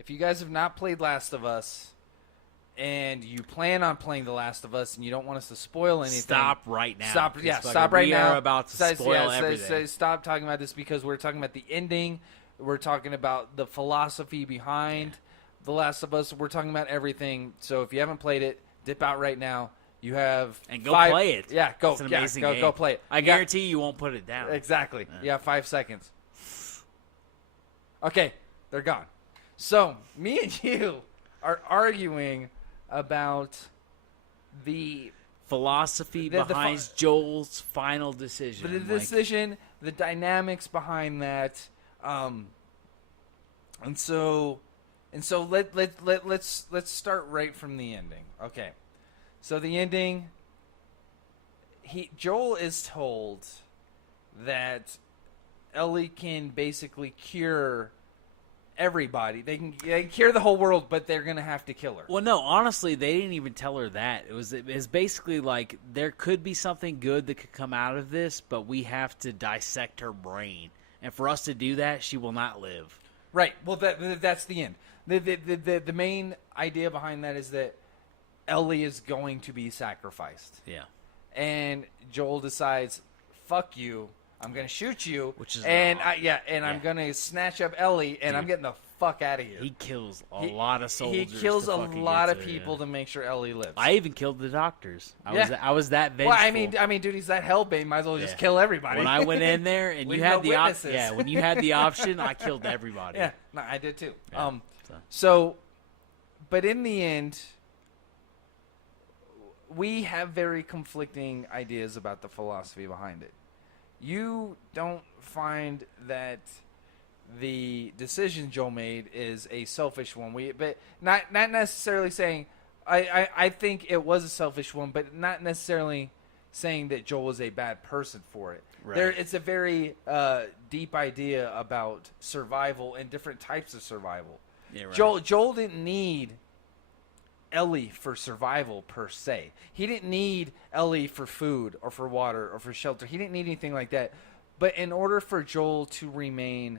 if you guys have not played Last of Us and you plan on playing The Last of Us and you don't want us to spoil anything, stop right now. Stop right now. We are about to spoil everything. Stop talking about this because we're talking about the ending. We're talking about the philosophy behind The Last of Us. We're talking about everything. So if you haven't played it, dip out right now. You have and go play it. Yeah, go. It's an amazing game. Go play it. I guarantee you won't put it down. Exactly. You have 5 seconds. Okay, they're gone. So me and you are arguing about the philosophy behind Joel's final decision. The decision, the dynamics behind that, and so let's start right from the ending. Okay. So the ending, Joel is told that Ellie can basically cure everybody. They can cure the whole world, but they're going to have to kill her. Well, no, honestly, they didn't even tell her that. It was basically like there could be something good that could come out of this, but we have to dissect her brain. And for us to do that, she will not live. Right. Well, that's the end. The main idea behind that is that Ellie is going to be sacrificed. Yeah. And Joel decides, fuck you. I'm going to shoot you. Which is I'm going to snatch up Ellie, and I'm getting the fuck out of here. He kills a lot of soldiers. He kills a lot of people to make sure Ellie lives. I even killed the doctors. I was that vengeful. Well, I mean, dude, he's that hellbait. Might as well just kill everybody. When I went in there and you had the option, when you had the option, I killed everybody. Yeah, no, I did too. Yeah, but in the end, we have very conflicting ideas about the philosophy behind it. You don't find that the decision Joel made is a selfish one. But not necessarily saying I think it was a selfish one, but not necessarily saying that Joel is a bad person for it. Right. It's a very deep idea about survival and different types of survival. Yeah, right. Joel didn't need Ellie for survival per se. He didn't need Ellie for food or for water or for shelter. He didn't need anything like that. But in order for Joel to remain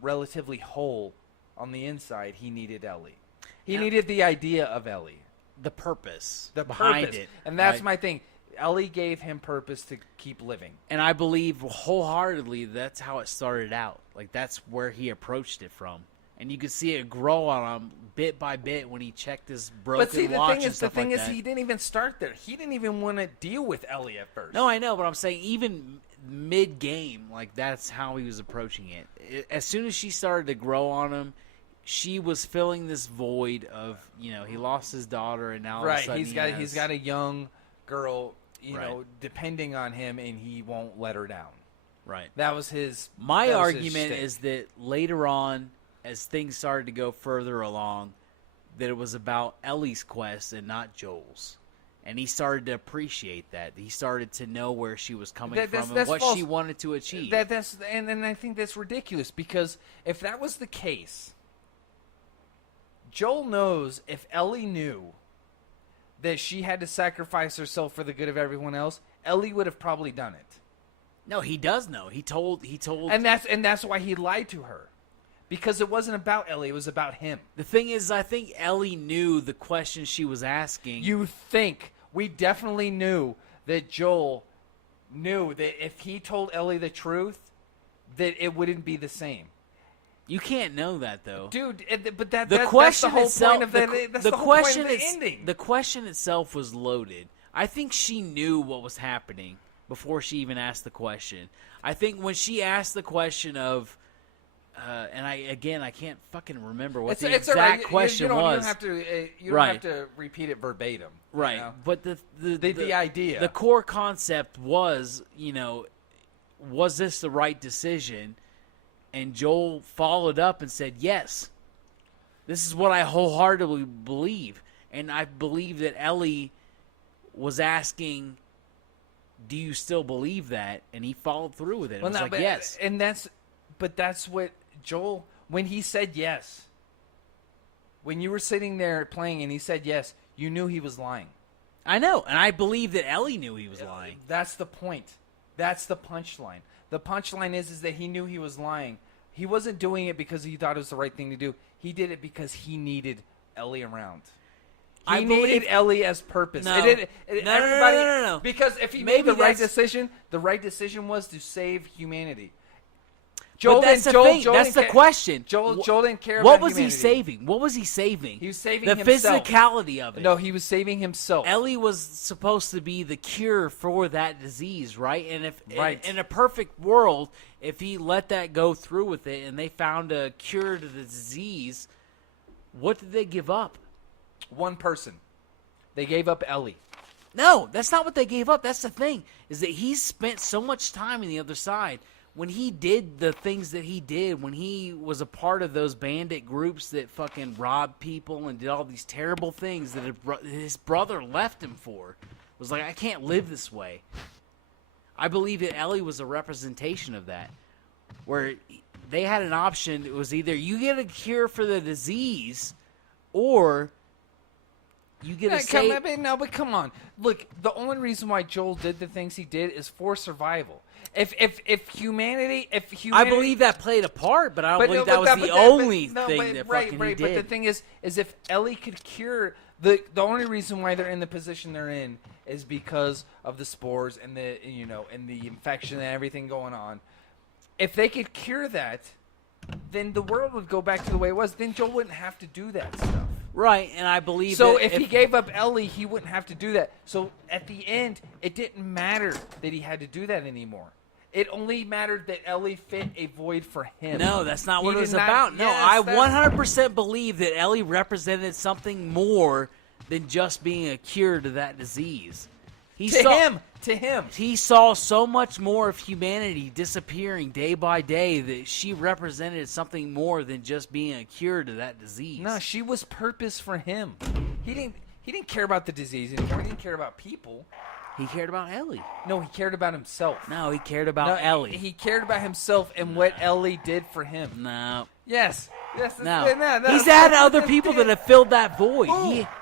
relatively whole on the inside, he needed Ellie. He needed the idea of Ellie. The purpose behind it. And that's my thing. Ellie gave him purpose to keep living. And I believe wholeheartedly that's how it started out. Like, that's where he approached it from. And you could see it grow on him bit by bit when he checked his broken watch and stuff like that. The thing is, he didn't even start there. He didn't even want to deal with Ellie at first. No, I know, but I'm saying even mid-game, like, that's how he was approaching it. As soon as she started to grow on him, she was filling this void of, he lost his daughter, and now all of a sudden he's got a young girl, depending on him, and he won't let her down. Right. That was his. My argument is that later on, as things started to go further along, that it was about Ellie's quest and not Joel's. And he started to appreciate that. He started to know where she was coming from and what she wanted to achieve. And I think that's ridiculous, because if that was the case, Joel knows if Ellie knew that she had to sacrifice herself for the good of everyone else, Ellie would have probably done it. No, he does know. He told And that's why he lied to her. Because it wasn't about Ellie, it was about him. The thing is, I think Ellie knew the question she was asking. You think? We definitely knew that Joel knew that if he told Ellie the truth, that it wouldn't be the same. You can't know that, though. Dude, but that's the whole point of the ending. The question itself was loaded. I think she knew what was happening before she even asked the question. I think when she asked the question of... and I can't fucking remember what the exact question was. You don't have to repeat it verbatim. Right. But the idea. The core concept was, was this the right decision? And Joel followed up and said, yes. This is what I wholeheartedly believe. And I believe that Ellie was asking, do you still believe that? And he followed through with it. Yes. But that's what Joel, when he said yes, when you were sitting there playing and he said yes, you knew he was lying. I know, and I believe that Ellie knew he was lying. That's the point. That's the punchline. The punchline is that he knew he was lying, He wasn't doing it because he thought it was the right thing to do. He did it because he needed Ellie around. He needed Ellie as purpose. No. No. Because if he made the right decision was to save humanity. But that's the thing. That's the question. Joel didn't care what about was humanity. he saving? What was he saving? He was saving the himself. physicality of it. No, he was saving himself. Ellie was supposed to be the cure for that disease, right? And if Right. in a perfect world, if he let that go through with it and they found a cure to the disease, what did they give up? One person. They gave up Ellie. No, that's not what they gave up. That's the thing, is that he spent so much time on the other side. When he did the things that he did, when he was a part of those bandit groups that fucking robbed people and did all these terrible things that his brother left him for, was like, I can't live this way. I believe that Ellie was a representation of that, where they had an option. It was either you get a cure for the disease, or you get a save. No, but come on. Look, the only reason why Joel did the things he did is for survival. If humanity, I believe that played a part, but I don't believe that was the only thing that fucking he did. But the thing is if Ellie could cure the only reason why they're in the position they're in is because of the spores and the and the infection and everything going on. If they could cure that, then the world would go back to the way it was. Then Joel wouldn't have to do that stuff. Right, and I believe so that if he gave up Ellie, he wouldn't have to do that. So at the end, it didn't matter that he had to do that anymore. It only mattered that Ellie fit a void for him. No, that's not what it was about. No, I 100% believe that Ellie represented something more than just being a cure to that disease. To him. He saw so much more of humanity disappearing day by day that she represented something more than just being a cure to that disease. No, she was purpose for him. He didn't care about the disease anymore. He didn't care about people. He cared about Ellie. No, he cared about himself. No, he cared about Ellie. He cared about himself and what Ellie did for him. No. Yes. No. He's had other people that have filled that void.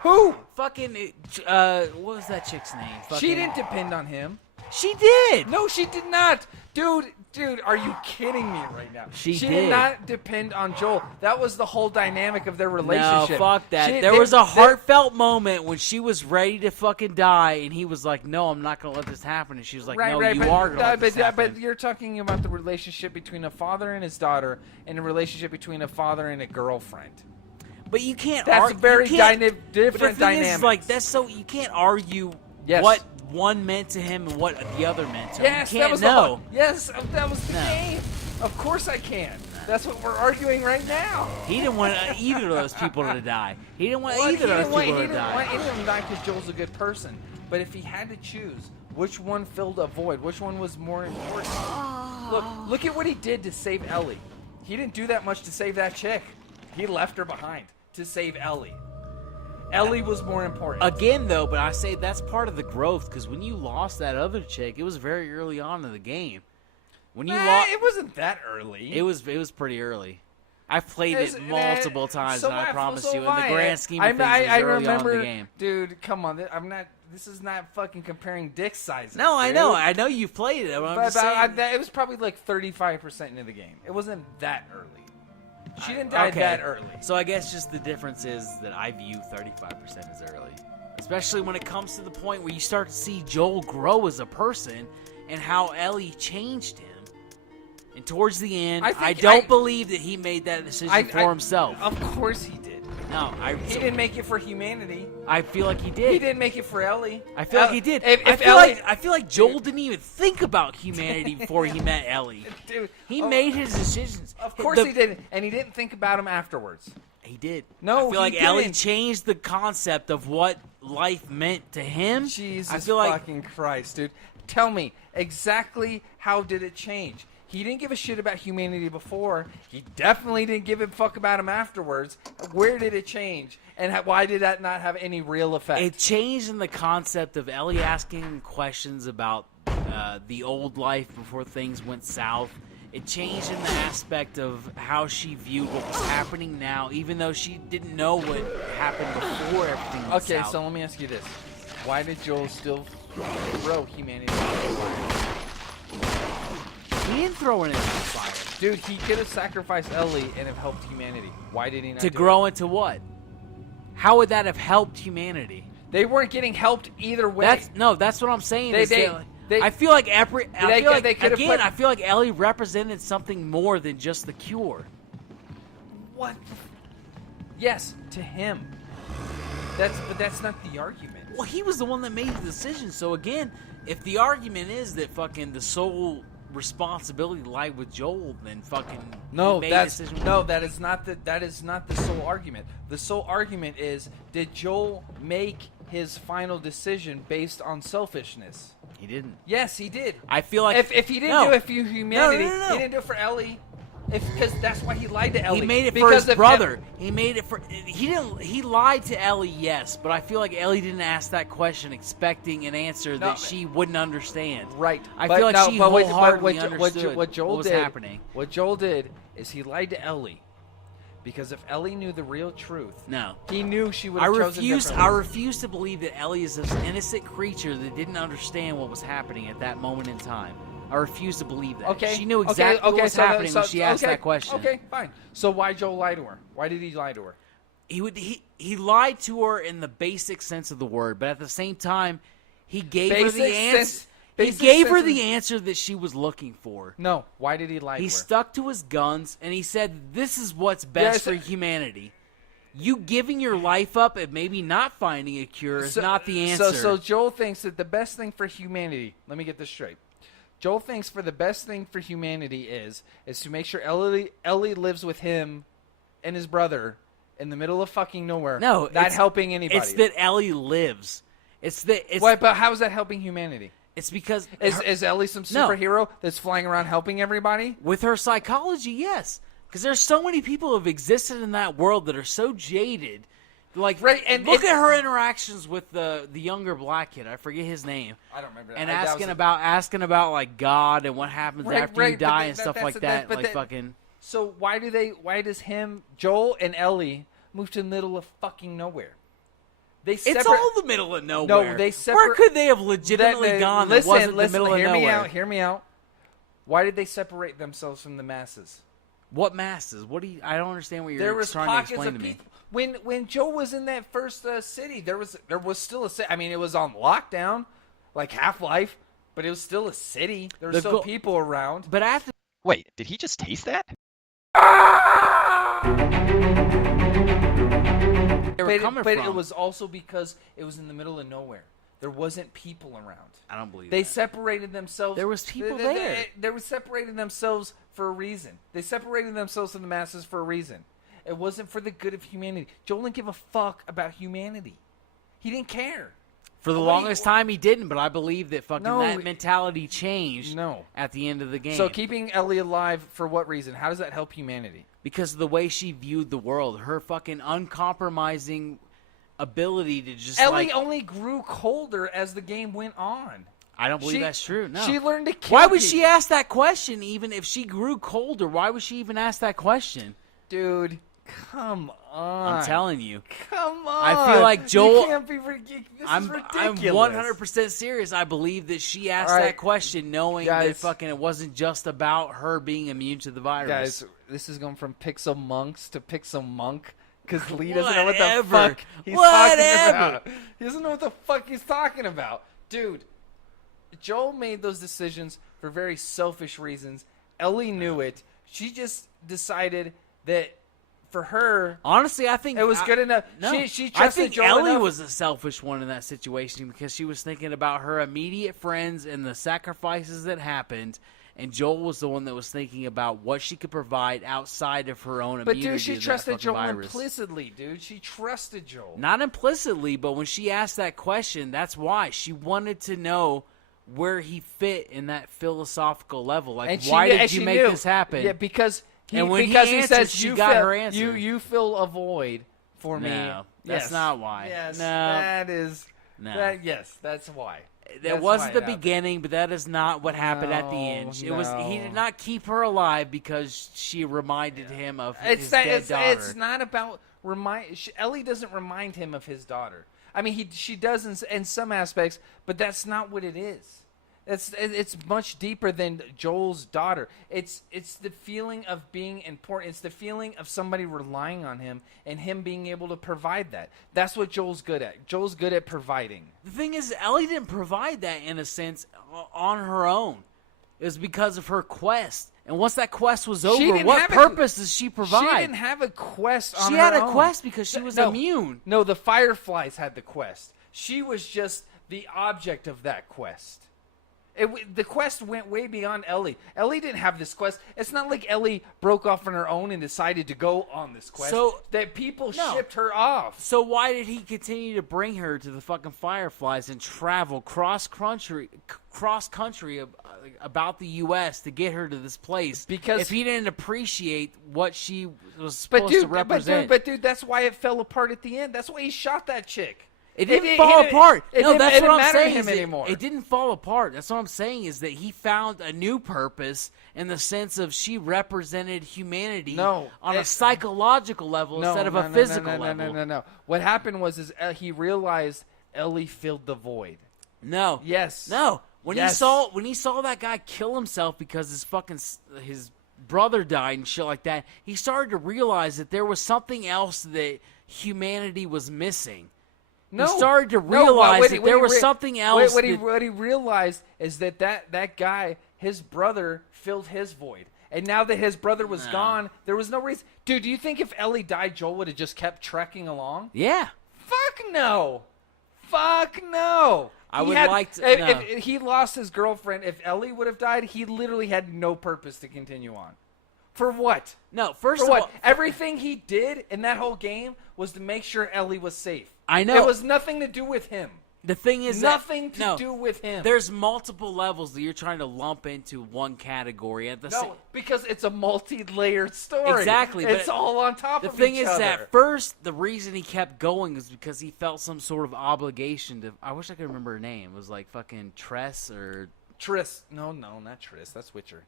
Who? Fucking, what was that chick's name? She didn't depend on him. She did. No, she did not. Dude, are you kidding me right now? She did not depend on Joel. That was the whole dynamic of their relationship. No, fuck that. There was a heartfelt moment when she was ready to fucking die, and he was like, no, I'm not going to let this happen. And she was like, you are going to let this happen. But you're talking about the relationship between a father and his daughter and a relationship between a father and a girlfriend. But you can't That's argue. very different but the thing dynamics. is, like, that's so you can't argue what one meant to him and what the other meant to him. Yes, you can't that was know. that was the game. Of course I can. That's what we're arguing right now. He didn't want either of those people to die. He didn't want either of those people to die. He didn't want any of them to die because Joel's a good person. But if he had to choose, which one filled a void? Which one was more important? Look at what he did to save Ellie. He didn't do that much to save that chick. He left her behind to save Ellie. Ellie was more important. Again, though, but I say that's part of the growth, because when you lost that other chick, it was very early on in the game. When you lost, it wasn't that early. It was pretty early. I've played it multiple times, and I promise you, in the grand scheme of things, it was early on in the game. Dude, come on, this is not fucking comparing dick sizes. No, I know you've played it. I'm just saying. It was probably like 35% into the game. It wasn't that early. She didn't die that early. So I guess just the difference is that I view 35% as early. Especially when it comes to the point where you start to see Joel grow as a person and how Ellie changed him. And towards the end, I don't believe that he made that decision for himself. Of course he did. No, he didn't make it for humanity. I feel like he did. He didn't make it for Ellie. I feel like he did. I feel like Joel didn't even think about humanity before he met Ellie. Dude, he made his decisions. Of course he did, and he didn't think about him afterwards. He did. No, I feel like Ellie changed the concept of what life meant to him. Jesus fucking Christ, dude. Tell me, exactly how did it change? He didn't give a shit about humanity before. He definitely didn't give a fuck about him afterwards. Where did it change? And why did that not have any real effect? It changed in the concept of Ellie asking him questions about the old life before things went south. It changed in the aspect of how she viewed what was happening now, even though she didn't know what happened before everything went south. Okay, so let me ask you this. Why did Joel still throw humanity? He didn't throw it into the fire. Dude, he could have sacrificed Ellie and have helped humanity. Why did he not To do grow it? into what? How would that have helped humanity? They weren't getting helped either way. That's what I'm saying. I feel like I feel like Ellie represented something more than just the cure. What? Yes, to him. But that's not the argument. Well, he was the one that made the decision. So again, if the argument is that fucking the sole responsibility lied with Joel, then fucking No, he made that is not the sole argument. The sole argument is, did Joel make his final decision based on selfishness? He didn't. Yes, he did. I feel like if he didn't do it for humanity, he didn't do it for Ellie. Because that's why he lied to Ellie. He made it for his brother. He made it for he lied to Ellie, yes, but I feel like Ellie didn't ask that question expecting an answer that she wouldn't understand. Right. I feel like she wholeheartedly understood what was happening. What Joel did is he lied to Ellie. Because if Ellie knew the real truth, he knew she would have chosen differently. I refuse to believe that Ellie is this innocent creature that didn't understand what was happening at that moment in time. I refuse to believe that. Okay. She knew exactly what was happening when she asked that question. Okay, fine. So why Joel lie to her? Why did he lie to her? He lied to her in the basic sense of the word, but at the same time, he gave her the answer. He gave her the answer that she was looking for. No. Why did he lie to her? He stuck to his guns, and he said, this is what's best for humanity. You giving your life up and maybe not finding a cure is not the answer. So Joel thinks that the best thing for humanity, let me get this straight. Joel thinks for the best thing for humanity is to make sure Ellie lives with him and his brother in the middle of fucking nowhere. No, not helping anybody. It's that Ellie lives. But how is that helping humanity? It's because is Ellie some superhero that's flying around helping everybody? With her psychology, yes. Because there's so many people who have existed in that world that are so jaded. Like, and look at her interactions with the younger black kid. I forget his name. I don't remember. And asking about like God and what happens after you die and stuff like that. Fucking. So why does Joel and Ellie move to the middle of fucking nowhere? It's all the middle of nowhere. No, they separate. Where could they have legitimately gone that wasn't the middle of nowhere? Hear me out. Why did they separate themselves from the masses? What masses? I don't understand what you're trying to explain to me. When Joe was in that first city, there was still a city. I mean, it was on lockdown, like Half-Life, but it was still a city. There were still people around. But after, wait, did he just taste that? But it was also because it was in the middle of nowhere. There wasn't people around. I don't believe they separated themselves. There was people there. They were separating themselves for a reason. They separated themselves from the masses for a reason. It wasn't for the good of humanity. Joel didn't give a fuck about humanity. He didn't care. For the longest time, he didn't, but I believe that that mentality changed at the end of the game. So keeping Ellie alive, for what reason? How does that help humanity? Because of the way she viewed the world. Her fucking uncompromising ability to just Ellie only grew colder as the game went on. I don't believe that's true. No. She learned to kill Why would she ask that question even if she grew colder? Why would she even ask that question? Dude, come on. I'm telling you. Come on. I feel like Joel... You can't be ridiculous. I'm 100% serious. I believe that she asked that question knowing that fucking it wasn't just about her being immune to the virus. Guys, this is going from Pixel Munks to Pixel Monk. Because Lee doesn't know what the fuck he's talking about. He doesn't know what the fuck he's talking about. Dude, Joel made those decisions for very selfish reasons. Ellie knew it. She just decided that for her... Honestly, I think... It was good enough. No, she I think Joel Ellie enough. was the selfish one in that situation because she was thinking about her immediate friends and the sacrifices that happened. And Joel was the one that was thinking about what she could provide outside of her own immunity. But, dude, she trusted Joel virus. implicitly, dude. She trusted Joel. Not implicitly, but when she asked that question, that's why. She wanted to know where he fit in that philosophical level. Like, why did you make this happen? Yeah, because he says, she got her answer. You fill a void for me. No, that's not why. Yes, no. that is... No. Yes, that's why. That was the beginning, but that is not what happened at the end. He did not keep her alive because she reminded him of his dead daughter. It's not about Ellie doesn't remind him of his daughter. I mean, she does in some aspects, but that's not what it is. It's much deeper than Joel's daughter. It's the feeling of being important. It's the feeling of somebody relying on him and him being able to provide that. That's what Joel's good at. Joel's good at providing. The thing is, Ellie didn't provide that in a sense on her own. It was because of her quest. And once that quest was over, what purpose does she provide? She didn't have a quest on her own. She had a quest because she was immune. No, the Fireflies had the quest. She was just the object of that quest. The quest went way beyond Ellie. Ellie didn't have this quest. It's not like Ellie broke off on her own and decided to go on this quest. So that people shipped her off. So why did he continue to bring her to the fucking Fireflies and travel cross country about the U.S. to get her to this place? Because if he didn't appreciate what she was supposed to represent. But dude, that's why it fell apart at the end. That's why he shot that chick. It didn't fall apart. No, that's what I'm saying. It didn't fall apart. That's what I'm saying is that he found a new purpose in the sense of she represented humanity on a psychological level instead of a physical level. No. What happened was he realized Ellie filled the void. No. Yes. No. When he saw that guy kill himself because his brother died and shit like that, he started to realize that there was something else that humanity was missing. He started to realize that there was something else. What he realized is that guy, his brother, filled his void. And now that his brother was gone, there was no reason. Dude, do you think if Ellie died, Joel would have just kept trekking along? Yeah. Fuck no. Fuck no. If he lost his girlfriend, if Ellie would have died, he literally had no purpose to continue on. For what? No, first of all, everything he did in that whole game was to make sure Ellie was safe. I know. It was nothing to do with him. The thing is nothing to do with him. There's multiple levels that you're trying to lump into one category at the because it's a multi-layered story. Exactly. It's all on top of each other. The thing is that first, the reason he kept going is because he felt some sort of obligation to. I wish I could remember her name. It was like fucking Tress or Triss. No, not Triss. That's Witcher.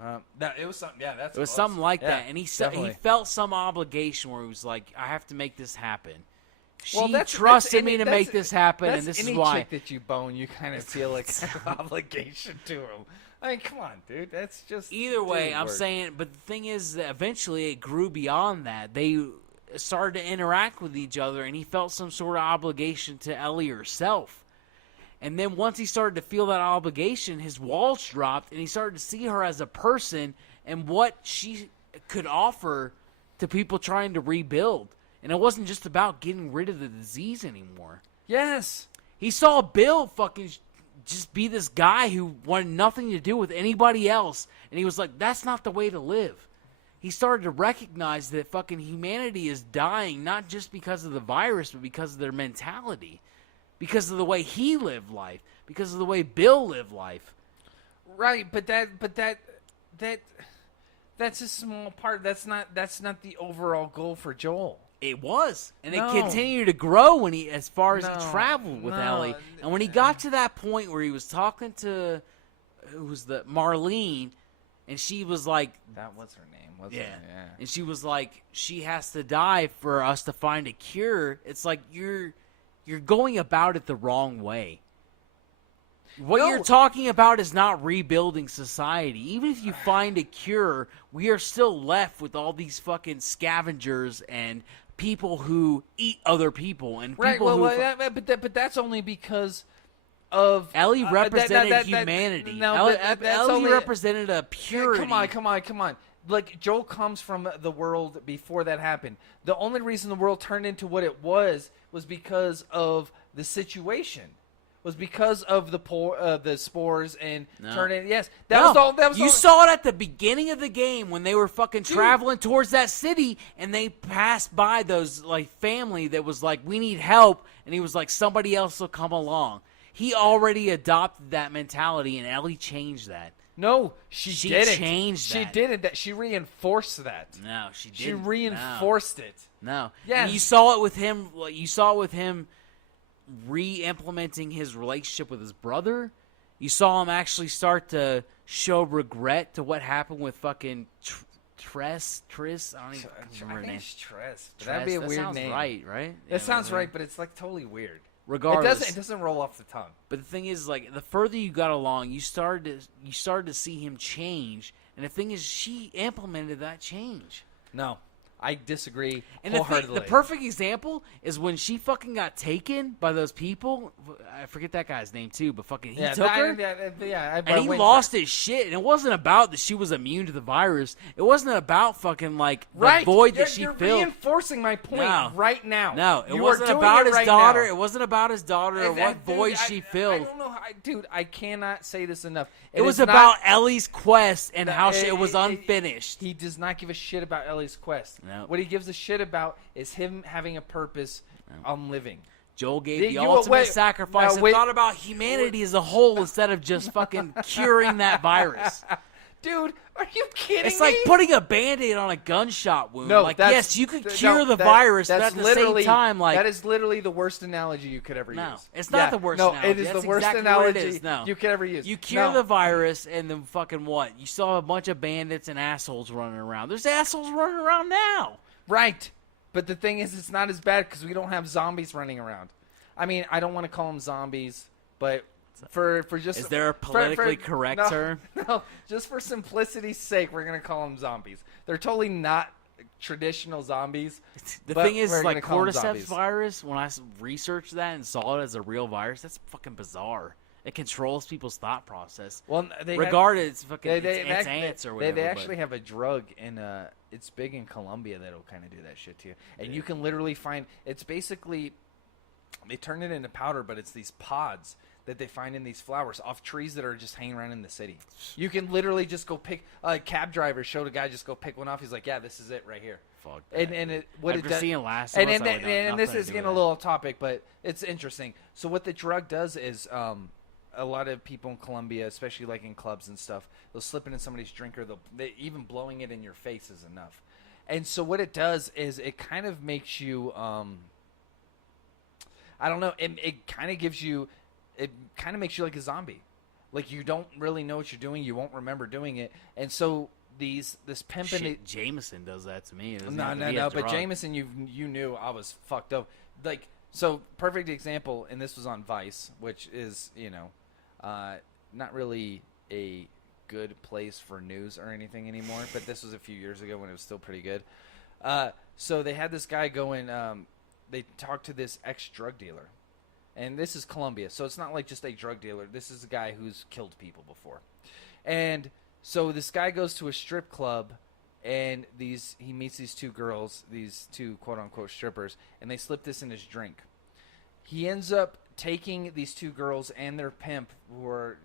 Yeah. It was something. Yeah, it was something like that, and he felt some obligation where he was like, "I have to make this happen." She trusted me to make this happen, and this is why. Any chick that you bone, you kind of feel like an obligation to him. I mean, come on, dude. That's just either way. I'm saying, but the thing is that eventually it grew beyond that. They started to interact with each other, and he felt some sort of obligation to Ellie herself. And then once he started to feel that obligation, his walls dropped, and he started to see her as a person and what she could offer to people trying to rebuild. And it wasn't just about getting rid of the disease anymore. Yes. He saw Bill fucking just be this guy who wanted nothing to do with anybody else. And he was like, that's not the way to live. He started to recognize that fucking humanity is dying, not just because of the virus, but because of their mentality. Because of the way he lived life. Because of the way Bill lived life. Right, but that's a small part. That's not the overall goal for Joel. It was, and it continued to grow as far as he traveled with Ellie. And when he got to that point where he was talking to, Marlene, and she was like, that was her name, wasn't it? Yeah. And she was like, she has to die for us to find a cure. It's like you're going about it the wrong way. What you're talking about is not rebuilding society. Even if you find a cure, we are still left with all these fucking scavengers and people who eat other people and people but that's only because of Ellie represented humanity. Ellie represented a purity. Come on. Like, Joel comes from the world before that happened. The only reason the world turned into what it was because of the situation. Was because of the spores and turning. Yes, that was all. You saw it at the beginning of the game when they were fucking traveling towards that city, and they passed by those like family that was like, "We need help," and he was like, "Somebody else will come along." He already adopted that mentality, and Ellie changed that. No, she didn't. Changed that. She didn't. She reinforced that. No, she didn't. She reinforced it. No. Yes. And you saw it with him. You saw it with him. Re-implementing his relationship with his brother. You saw him actually start to show regret to what happened with fucking Triss. I don't even remember her name. Tress. That'd be a weird name. Right? That sounds right, but it's like totally weird. regardless. It doesn't roll off the tongue. But the thing is, like, the further you got along, you started to see him change. And the thing is, she implemented that change. No, I disagree And wholeheartedly. the perfect example is when she fucking got taken by those people. I forget that guy's name too, but fucking he took her. And he lost his shit. And it wasn't about that she was immune to the virus. It wasn't about fucking like the void that she you're filled. Reinforcing my point right now. No, it You wasn't are doing about it his right daughter. now. It wasn't about his daughter or what void she filled. I don't know, dude. I cannot say this enough. It was is not- about Ellie's quest and how it was unfinished. He does not give a shit about Ellie's quest. No. What he gives a shit about is him having a purpose on living. Joel gave the ultimate sacrifice and thought about humanity as a whole instead of just fucking curing that virus. Dude, are you kidding It's me? like putting a Band-Aid on a gunshot wound. No, like, yes, you could cure the that- virus, but that's at the same time, like... that is literally the worst analogy you could ever use. No, it's not the worst analogy. No, it is That's the worst exactly analogy what it is. No. you could ever use. You cure the virus, and then fucking what? You still have a bunch of bandits and assholes running around. There's assholes running around now. Right. But the thing is, it's not as bad because we don't have zombies running around. I mean, I don't want to call them zombies, but for just... Is there a politically correct term? No, just for simplicity's sake, we're going to call them zombies. They're totally not traditional zombies. The but thing is, we're gonna like, call 'em cordyceps zombies. virus, when I researched that and saw it as a real virus, that's fucking bizarre. It controls people's thought process. Well, they regarded it's fucking it's ants or whatever. They actually have a drug in it's big in Colombia that'll kind of do that shit to you. And you can literally find it's basically they turn it into powder, but it's these pods that they find in these flowers off trees that are just hanging around in the city. You can literally just go pick a cab driver showed a guy just go pick one off. He's like, yeah, this is it right here. Fuck that, and what After it does, seeing Last of Us, and this is getting a little off topic, but it's interesting. So what the drug does is a lot of people in Colombia, especially like in clubs and stuff, they'll slip it in somebody's drink or even blowing it in your face is enough. And so what it does is it kind of makes you, I don't know, it kind of gives you, it kind of makes you like a zombie. Like you don't really know what you're doing. You won't remember doing it. And so this pimp and Jameson does that to me. No. But Jameson, you knew I was fucked up. Like, so perfect example, and this was on Vice, which is, not really a good place for news or anything anymore, but this was a few years ago when it was still pretty good. So they had this guy go in, they talked to this ex-drug dealer, and this is Colombia, so it's not like just a drug dealer. This is a guy who's killed people before. And so this guy goes to a strip club, and he meets these two girls, these two quote-unquote strippers, and they slip this in his drink. He ends up taking these two girls and their pimp, who are,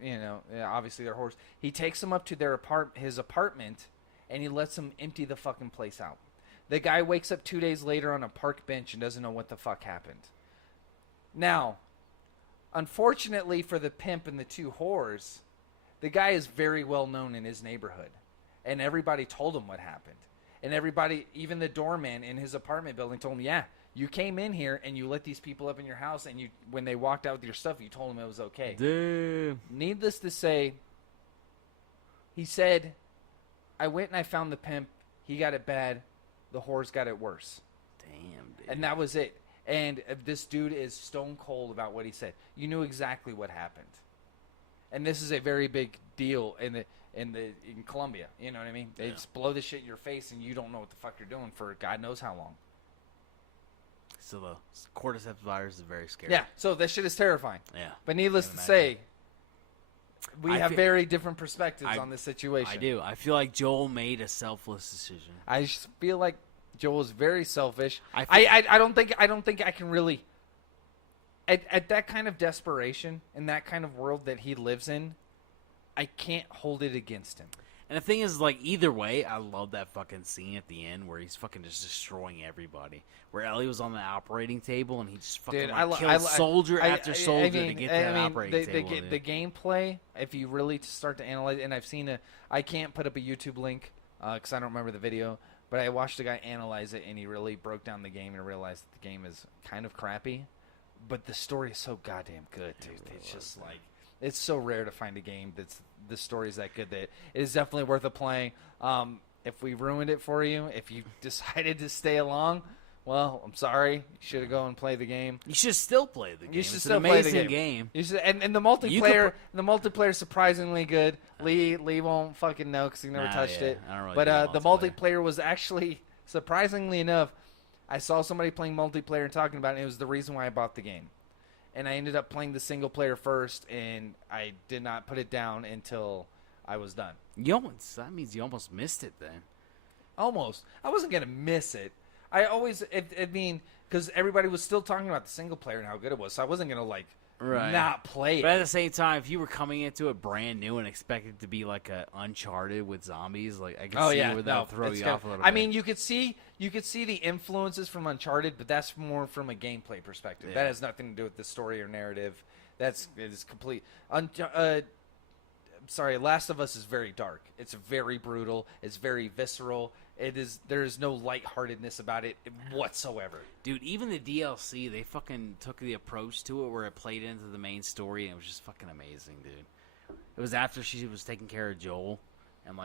obviously they're whores. He takes them up to his apartment, and he lets them empty the fucking place out. The guy wakes up 2 days later on a park bench and doesn't know what the fuck happened. Now, unfortunately for the pimp and the two whores, the guy is very well known in his neighborhood, and everybody told him what happened. And everybody, even the doorman in his apartment building, told him, yeah, you came in here and you let these people up in your house, and when they walked out with your stuff, you told them it was okay. Damn. Needless to say, he said, I went and I found the pimp. He got it bad. The whores got it worse. Damn, dude. And that was it. And this dude is stone cold about what he said. You knew exactly what happened. And this is a very big deal in Colombia. You know what I mean? They just blow the shit in your face, and you don't know what the fuck you're doing for God knows how long. So the cordyceps virus is very scary. Yeah, so that shit is terrifying. Yeah. But needless to say, we have very different perspectives on this situation. I do. I feel like Joel made a selfless decision. I just feel like Joel is very selfish. I don't think I can really at that kind of desperation in that kind of world that he lives in, I can't hold it against him. And the thing is, like, either way, I love that fucking scene at the end where he's fucking just destroying everybody. Where Ellie was on the operating table and he just fucking killed soldier after soldier to get to that operating table. The gameplay, if you really start to analyze, and I've seen I can't put up a YouTube link because I don't remember the video, but I watched a guy analyze it and he really broke down the game and realized that the game is kind of crappy, but the story is so goddamn good, dude. It's just like, it's so rare to find a game that's the story's that good that it is definitely worth a playing. If we ruined it for you, if you decided to stay along, well, I'm sorry. You should have gone and played the game. You should still play the game. You should It's still an play the amazing game. game. You should, and the multiplayer is surprisingly good. Lee won't fucking know because he never touched it. I don't really But do the multiplayer was actually, surprisingly enough, I saw somebody playing multiplayer and talking about it, and it was the reason why I bought the game. And I ended up playing the single player first, and I did not put it down until I was done. That means you almost missed it then. Almost. I wasn't going to miss it. Because everybody was still talking about the single player and how good it was, so I wasn't going to, not play it. But at the same time, if you were coming into it brand new and expected it to be like a Uncharted with zombies, I could see where that would throw you off a little bit. I mean, you could see the influences from Uncharted, but that's more from a gameplay perspective. Yeah. That has nothing to do with the story or narrative. It is complete. Last of Us is very dark. It's very brutal. It's very visceral. There is no lightheartedness about it whatsoever. Dude, even the DLC, they fucking took the approach to it where it played into the main story, and it was just fucking amazing, dude. It was after she was taking care of Joel, and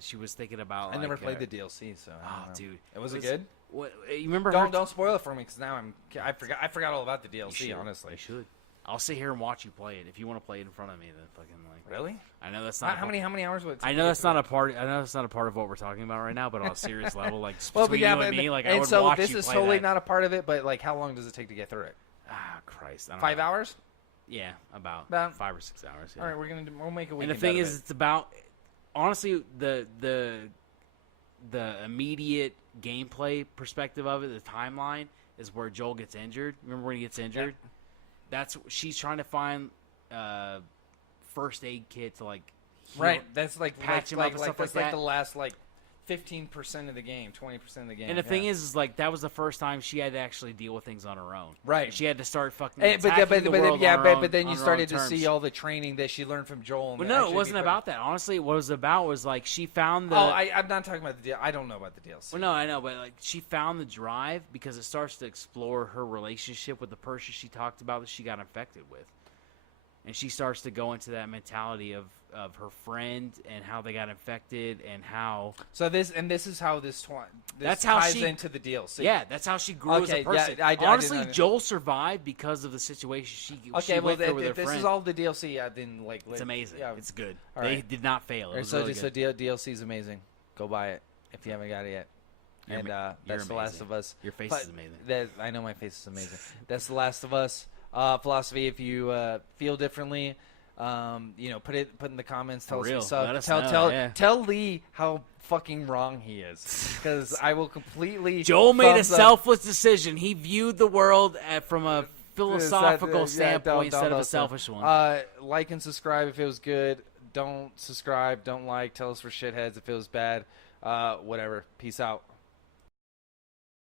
she was thinking about. I never played the DLC, so. Dude, was it good? What, you remember? Don't spoil it for me, because now I forgot all about the DLC. Honestly, you should. I'll sit here and watch you play it. If you want to play it in front of me, then fucking Really? I know that's not how many hours would it take? I know that's not a part. I know that's not a part of what we're talking about right now. But on a serious level, well, between you and me, I would so watch this you is play totally that. not a part of it. But how long does it take to get through it? Christ, I don't 5 know. hours? Yeah, about 5 or 6 hours. Yeah. All right, we'll make a weekend. And the thing out of is, it. it's about honestly the immediate gameplay perspective of it. The timeline is where Joel gets injured. Remember when he gets injured? Yeah. She's trying to find first aid kit to heal, right. That's patch him up and stuff like that. The last 15% of the game, 20% of the game. And the thing is that was the first time she had to actually deal with things on her own. Right. She had to start fucking. But then you started to see all the training that she learned from Joel. Well, no, it wasn't about that. Honestly, what it was about was she found the. Oh, I'm not talking about the DLC. I don't know about the DLC. Well, no, I know, but she found the drive because it starts to explore her relationship with the person she talked about that she got infected with, and she starts to go into that mentality of her friend and how they got infected and how. So this is how this that's how ties into the DLC. Yeah, that's how she grew as a person. Yeah, honestly, Joel survived because of the situation she went through with her friend. This is all the DLC. I didn't like. It's amazing. Yeah. It's good. All they right. did not fail. It was so really good. DLC is amazing. Go buy it if you haven't got it yet. And that's The Last of Us. Your face is amazing. I know my face is amazing. That's The Last of Us. Philosophy. If you feel differently, put in the comments. Tell us you suck. Tell Lee how fucking wrong he is, because I will completely. Joel made a selfless decision. He viewed the world from a philosophical standpoint instead of a selfish one. Like and subscribe if it was good. Don't subscribe. Don't like. Tell us we're shitheads if it was bad. Whatever. Peace out.